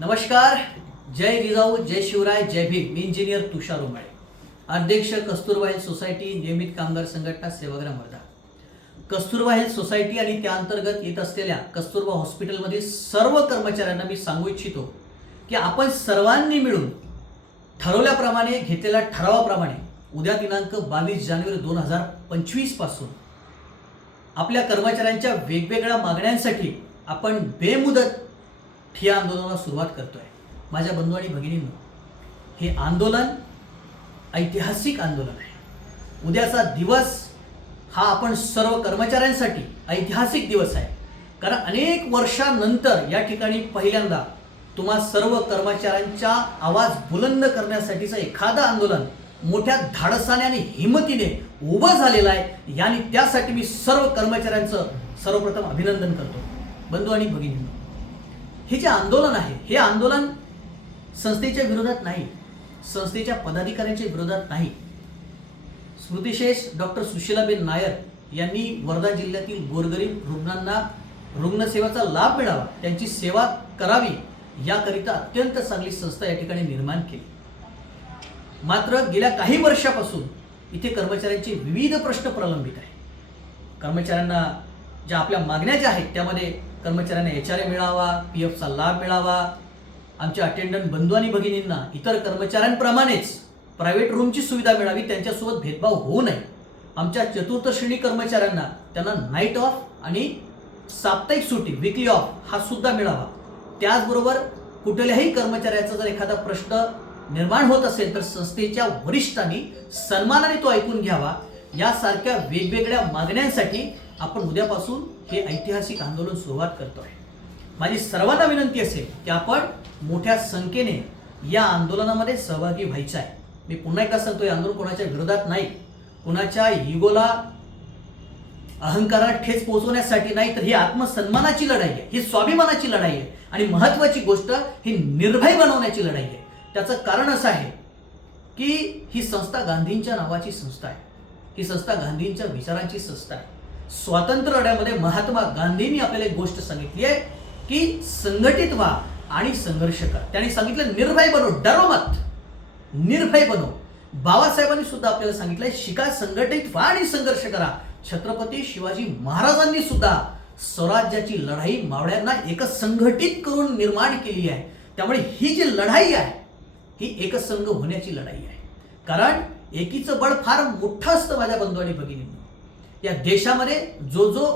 नमस्कार जय जिजाऊ जय शिवराय जय भीम. मी इंजिनियर तुषार उमाळे अध्यक्ष कस्तुरबा हिल सोसायटी नियमित कामगार संघटना सेवाग्राम वर्धा. कस्तुरबा हिल सोसायटी आणि त्या अंतर्गत येत असलेल्या कस्तुरबा हॉस्पिटलमधील सर्व कर्मचाऱ्यांना मी सांगू इच्छितो की आपण सर्वांनी मिळून ठरवल्याप्रमाणे घेतलेल्या ठरावाप्रमाणे उद्या दिनांक बावीस जानेवारी दोन हजार पंचवीसपासून आपल्या कर्मचाऱ्यांच्या वेगवेगळ्या मागण्यांसाठी आपण बेमुदत ठिया आंदोलनाला सुरुवात करतोय. माझ्या बंधू आणि भगिनींनो हे आंदोलन ऐतिहासिक आंदोलन आहे. उद्याचा दिवस हा आपण सर्व कर्मचाऱ्यांसाठी ऐतिहासिक दिवस आहे. कारण अनेक वर्षानंतर या ठिकाणी पहिल्यांदा तुम्हा सर्व कर्मचाऱ्यांचा आवाज बुलंद करण्यासाठीचं एखादं आंदोलन मोठ्या धाडसाने आणि हिमतीने उभं झालेलं आहे. याने त्यासाठी मी सर्व कर्मचाऱ्यांचं सर्वप्रथम अभिनंदन करतो. बंधू आणि भगिनींनो हे जे आंदोलन आहे हे आंदोलन संस्थेच्या विरोधात नाही संस्थेच्या पदाधिकाऱ्यांच्या विरोधात नाही. स्मृतिशेष डॉक्टर सुशीलाबेन नायर यांनी वर्धा जिल्ह्यातील गोरगरीब रुग्णांना रुग्णसेवेचा लाभ मिळावा त्यांची सेवा करावी याकरिता अत्यंत चांगली संस्था या ठिकाणी निर्माण केली. मात्र गेल्या काही वर्षापासून इथे कर्मचाऱ्यांचे विविध प्रश्न प्रलंबित आहे कर्मचाऱ्यांना ज्या आपल्या मागण्या ज्या आहेत त्यामध्ये कर्मचाऱ्यांना एच आर ए मिळावा पी एफचा लाभ मिळावा. आमच्या अटेंडंट बंधू आणि भगिनींना इतर कर्मचाऱ्यांप्रमाणेच प्रायव्हेट रूमची सुविधा मिळावी त्यांच्यासोबत भेदभाव होऊ नये. आमच्या चतुर्थ श्रेणी कर्मचाऱ्यांना त्यांना नाईट ऑफ आणि साप्ताहिक सुट्टी विकली ऑफ हा सुद्धा मिळावा. त्याचबरोबर कुठल्याही कर्मचाऱ्याचा जर एखादा प्रश्न निर्माण होत असेल तर संस्थेच्या वरिष्ठांनी सन्मानाने तो ऐकून घ्यावा. यासारख्या वेगवेगळ्या मागण्यांसाठी आपण उद्यापासून हे ऐतिहासिक आंदोलन सुरुवात करतो. आहे माझी सर्वांना विनंती असेल की आपण मोठ्या संख्येने या आंदोलनामध्ये सहभागी व्हायचं आहे. मी पुन्हा एकदा सांगतो हे आंदोलन कोणाच्या विरोधात नाही. कुणाच्या इगोला अहंकाराला ठेच पोहोचवण्यासाठी नाही तर ही आत्मसन्मानाची लढाई आहे ही स्वाभिमानाची लढाई आहे. आणि महत्वाची गोष्ट ही निर्भय बनवण्याची लढाई आहे. त्याचं कारण असं आहे की ही संस्था गांधींच्या नावाची संस्था आहे. ही संस्था गांधींच्या विचारांची संस्था आहे. स्वातंत्र्य लढ्यामध्ये महात्मा गांधींनी आपल्याला एक गोष्ट सांगितली आहे की संघटित व्हा आणि संघर्ष करा. त्यांनी सांगितलं निर्भय बनो डरो मत. निर्भय बनो. बाबासाहेबांनी सुद्धा आपल्याला सांगितलंय शिका संघटित व्हा आणि संघर्ष करा. छत्रपती शिवाजी महाराजांनी सुद्धा स्वराज्याची लढाई मावळ्यांना एक संघटित करून निर्माण केली आहे. त्यामुळे ही जी लढाई आहे ही एकसंघ होण्याची लढाई आहे. कारण एकीचं बळ फार मोठं असतं माझ्या बंधू आणि भगिनी या देशामध्ये जो जो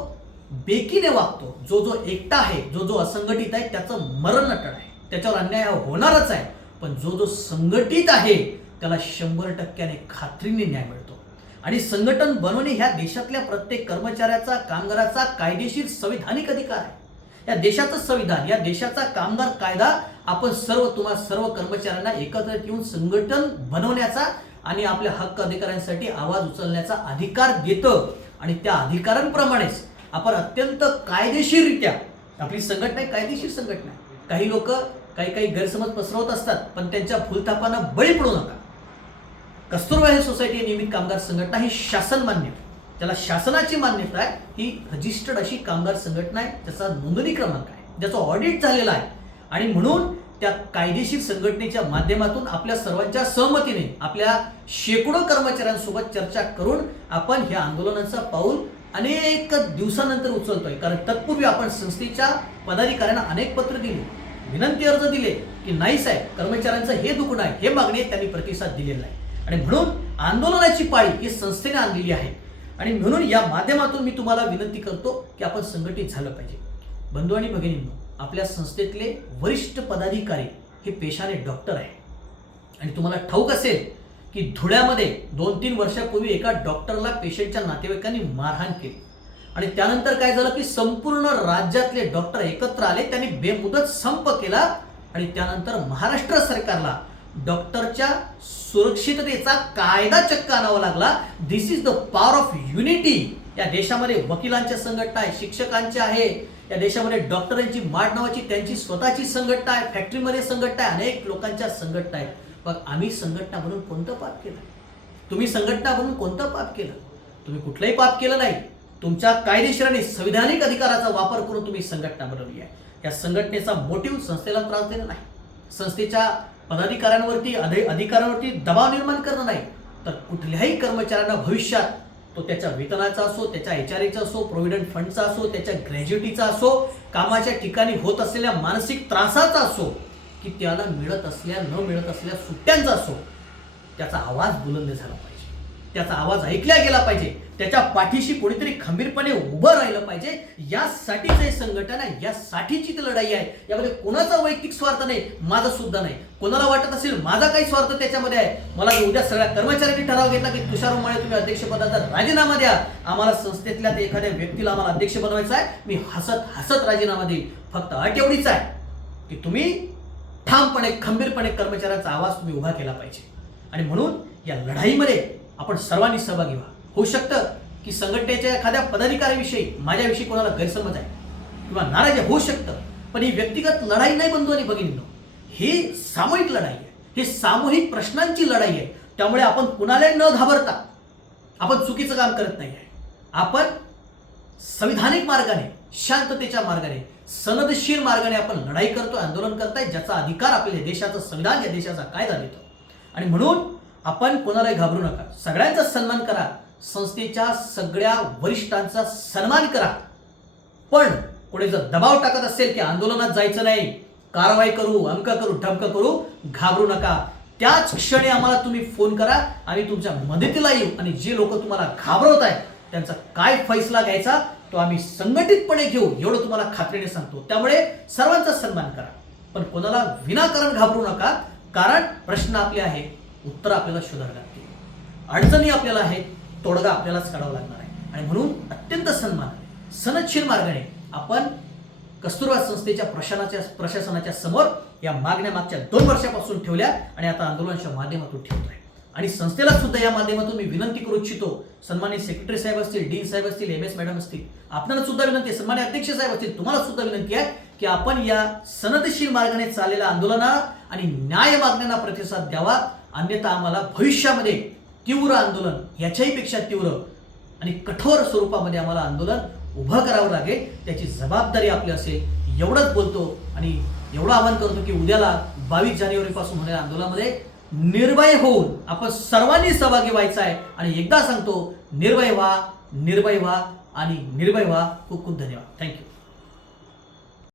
बेकीने वागतो जो जो एकटा आहे जो जो असंघटित आहे त्याचं मरण अटळ आहे. त्याच्यावर अन्याय हा होणारच आहे पण जो जो संघटित आहे त्याला शंभर टक्क्याने खात्रीने न्याय मिळतो. आणि संघटन बनवणे ह्या देशातल्या प्रत्येक कर्मचाऱ्याचा कामगाराचा कायदेशीर संविधानिक अधिकार आहे. या देशाचं संविधान या देशाचा कामगार कायदा आपण सर्व तुम्हा सर्व कर्मचाऱ्यांना एकत्र येऊन संघटन बनवण्याचा आणि आपल्या हक्क अधिकाऱ्यांसाठी आवाज उचलण्याचा अधिकार देतं. आणि त्या अधिकारांप्रमाणेच आपण अत्यंत कायदेशीररित्या आपली संघटना आहे कायदेशीर संघटना आहे. काही लोक काही काही गैरसमज पसरवत असतात पण त्यांच्या फुलतापांना बळी पडू नका. कस्तुरबा हे सोसायटी नियमित कामगार संघटना ही शासन मान्य त्याला शासनाची मान्यता आहे ही रजिस्टर्ड अशी कामगार संघटना आहे त्याचा नोंदणी क्रमांक आहे ज्याचं ऑडिट झालेला आहे. आणि म्हणून त्या कायदेशीर संघटनेच्या माध्यमातून आपल्या सर्वांच्या सहमतीने आपल्या शेकडो कर्मचाऱ्यांसोबत चर्चा करून आपण ह्या आंदोलनाचा पाऊल अनेक दिवसानंतर उचलतोय. कारण तत्पूर्वी आपण संस्थेच्या पदाधिकाऱ्यांना अनेक पत्र दिले विनंती अर्ज दिले की नाही साहेब कर्मचाऱ्यांचं हे दुखणं आहे हे मागणी त्यांनी प्रतिसाद दिलेला आहे आणि म्हणून आंदोलनाची पाळी ही संस्थेने आणलेली आहे. आणि म्हणून या माध्यमातून मी तुम्हाला विनंती करतो की आपण संघटित झालं पाहिजे. बंधू आणि भगिनींनो आपल्या संस्थेतले वरिष्ठ पदाधिकारी हे पेशाने डॉक्टर आहे. आणि तुम्हाला ठाऊक असेल की धुळ्यामध्ये दोन तीन वर्षापूर्वी एका डॉक्टरला पेशंटच्या नातेवाईकांनी मारहाण केली. आणि त्यानंतर काय झालं की संपूर्ण राज्यातले डॉक्टर एकत्र आले त्यांनी बेमुदत संप केला आणि त्यानंतर महाराष्ट्र सरकारला डॉक्टरच्या सुरक्षिततेचा कायदा चक्क आणावा लागला. This is the power of unity या देशामध्ये वकिलांच्या संघटना आहे शिक्षकांच्या आहे. या देशामध्ये डॉक्टरांची माड नावाची त्यांची स्वतःची संघटना आहे फॅक्टरीमध्ये संघटना आहे अनेक लोकांच्या संघटना आहेत. मग आम्ही संघटना म्हणून कोणतं पाप केलं? तुम्ही संघटना म्हणून कोणतं पाप केलं? तुम्ही कुठलंही पाप केलं नाही. तुमच्या कायदेशीर आणि संविधानिक अधिकाराचा वापर करून तुम्ही संघटना बनवली आहे. या संघटनेचा मोटिव्ह संस्थेला त्रास देणं नाही. संस्थेच्या पदाधिकाऱ्यांवरती अधि अधिकाऱ्यांवरती दबाव निर्माण करणं नाही. तर कुठल्याही कर्मचाऱ्यांना भविष्यात तो त्याच्या वेतनाचा असो त्याच्या एच आर एचा असो प्रोव्हिडंट फंडचा असो त्याच्या ग्रॅज्युटीचा असो कामाच्या ठिकाणी होत असलेल्या मानसिक त्रासाचा असो की त्याला मिळत असल्या न मिळत असल्या सुट्ट्यांचा असो त्याचा आवाज बुलंद झाला पाहिजे. त्याचा आवाज ऐकला गेला पाहिजे. त्याच्या पाठीशी कोणीतरी खंबीरपणे उभं राहिलं पाहिजे. यासाठीच हे संघटन आहे यासाठीची ती लढाई आहे. यामध्ये कोणाचा वैयक्तिक स्वार्थ नाही माझा सुद्धा नाही. कोणाला वाटत असेल माझा काही स्वार्थ त्याच्यामध्ये आहे? मला उद्या सगळ्या कर्मचाऱ्यांनी ठराव घेतला की तुषार मुळे तुम्ही अध्यक्षपदाचा राजीनामा द्या. आम्हाला संस्थेतल्या त्या एखाद्या व्यक्तीला आम्हाला अध्यक्ष बनवायचा आहे. मी हसत हसत राजीनामा देईल फक्त अट एवढीच आहे की तुम्ही ठामपणे खंबीरपणे कर्मचाऱ्यांचा आवाज तुम्ही उभा केला पाहिजे. आणि म्हणून या लढाईमध्ये आपण सर्वांनी सहभागी व्हा. होऊ शकतं की संघटनेच्या एखाद्या पदाधिकाऱ्याविषयी माझ्याविषयी कोणाला गैरसमज आहे किंवा नाराज होऊ शकतं. पण ही व्यक्तिगत लढाई नाही बंधू आणि भगिनींनो. ही सामूहिक लढाई आहे. ही सामूहिक प्रश्नांची लढाई आहे. त्यामुळे आपण कुणालाही न घाबरता आपण चुकीचं काम करत नाही आहे. आपण संविधानिक मार्गाने शांततेच्या मार्गाने सनदशीर मार्गाने आपण लढाई करतोय आंदोलन करताय ज्याचा अधिकार आपल्या देशाचं संविधान या देशाचा कायदा देतो. आणि म्हणून आपण कोणालाही घाबरू नका. सगळ्यांचा सन्मान करा. संस्थेच्या सगळ्या वरिष्ठांचा सन्मान करा. पण कोणी जर दबाव टाकत असेल की आंदोलनात जायचं नाही कारवाई करू अंक करू ठमक करू घाबरू नका. त्याच क्षणी आम्हाला तुम्ही फोन करा आम्ही तुमच्या मदतीला येऊ आणि जे लोक तुम्हाला घाबरवत आहेत त्यांचा काय फैसला घ्यायचा तो आम्ही संघटितपणे घेऊ एवढं तुम्हाला खात्रीने सांगतो. त्यामुळे सर्वांचा सन्मान करा. पण कोणाला विनाकारण घाबरू नका कारण प्रश्न आपले आहे उत्तर आपल्याला शोधावे लागतील अडचणी आपल्याला आहेत तोडगा आपल्यालाच काढावा लागणार आहे. आणि म्हणून अत्यंत सन्मानाने सनदशीर मार्गाने आपण कस्तुरबा संस्थेच्या प्रशासनाच्या प्रशासनाच्या समोर या मागण्या मागच्या दोन वर्षापासून ठेवल्या आणि आता आंदोलनाच्या माध्यमातून ठेवतोय आणि संस्थेला सुद्धा या माध्यमातून मी विनंती करू इच्छितो सन्मानित सेक्रेटरी साहेब असतील डीन साहेब असतील एम एस मॅडम असतील आपल्याला सुद्धा विनंती आहे सन्मान्य अध्यक्ष साहेब असतील तुम्हाला सुद्धा विनंती आहे की आपण या सनदशील मार्गाने चाललेल्या आंदोलना आणि न्याय मागण्यांना प्रतिसाद द्यावा. अन्यथा आम्हाला भविष्यामध्ये तीव्र आंदोलन याच्याही पेक्षा तीव्र आणि कठोर स्वरूपामध्ये आम्हाला आंदोलन उभं करावं लागेल. त्याची जबाबदारी आपली असेल. एवढंच बोलतो आणि एवढं आवाहन करतो की उद्याला बावीस जानेवारीपासून होणाऱ्या आंदोलनामध्ये निर्भय होऊन आपण सर्वांनी सहभागी व्हायचं आहे. आणि एकदा सांगतो निर्भय व्हा निर्भय व्हा आणि निर्भय व्हा. खूप खूप धन्यवाद. थँक्यू